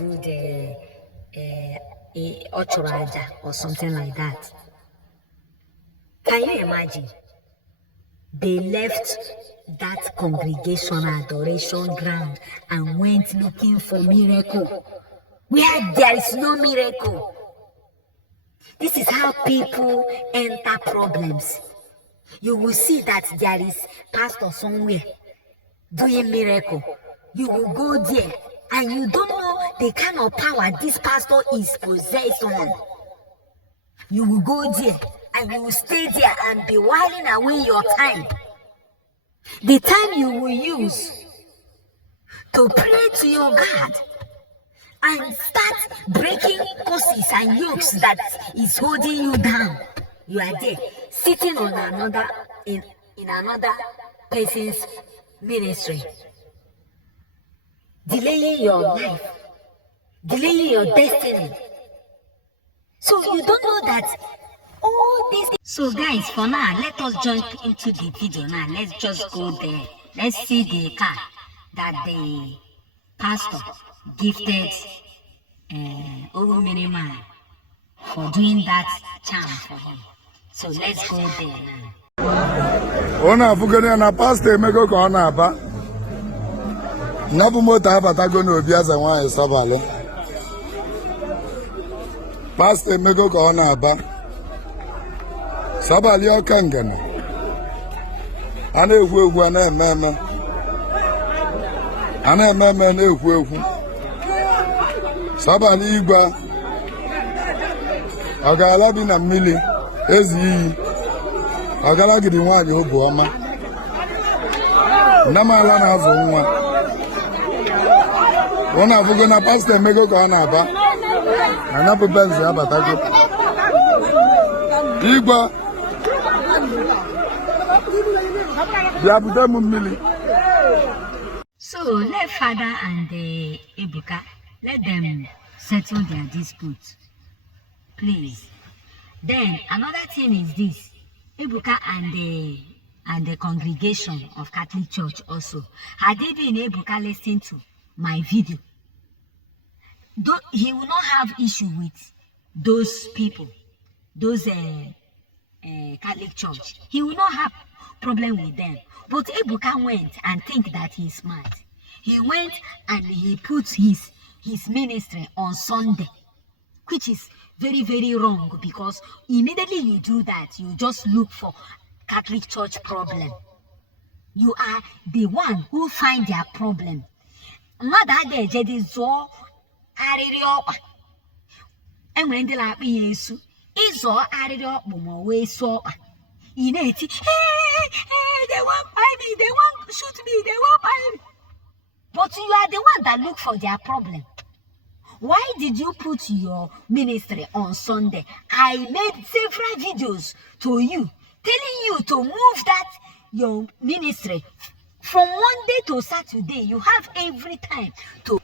do the ochuraja or something like that. Can you imagine? They left that congregational adoration ground and went looking for miracle where there is no miracle. This is how people enter problems. You will see that there is pastor somewhere doing miracle. You will go there and you don't know the kind of power this pastor is possessed on. You will go there and you will stay there and be whiling away your time. The time you will use to pray to your God and start breaking curses and yokes that is holding you down. You are there, sitting on another in another person's ministry, delaying your life, delaying your destiny. So you don't know that all these. So guys, for now, let us jump into the video now. Let's just go there. Let's see the car that the pastor gifted Mini Man for doing that charm for him. So let's go there now. Ona fugani na pastor emego ka ona aba. Nabu moto abatago na obi aza nwa esabale. Pastor emego ka ona aba. Sabali okangana. Ana egwu ana ememe. Ana ememe na egwu. Sabali igba. Agala bi na mmili ezi iyi. Agala gidi nwaanyị obu ọma. Namala na azụ nwa. Ona afugo na pastor emego ka ona aba. Ana pupenzi abatago. Igba. So let Father and Ebuka, let them settle their dispute, please. Then another thing is this: Ebuka and the congregation of Catholic Church also, had they been Ebuka listening to my video, though he will not have issue with those people, those Catholic Church. He will not have problem with them. But Ebuka went and think that he's smart. He went and he put his ministry on Sunday, which is very, very wrong, because immediately you do that, you just look for Catholic Church problem. You are the one who find their problem. Izo arịrị ọkpụ ma wee sụọ ọkpa. Ị na-eti, hey, they want buy me, they want shoot me, they want buy me. But you are the one that look for their problem. Why did you put your ministry on Sunday? I made several videos to you, telling you to move that your ministry from Monday to Saturday. You have every time to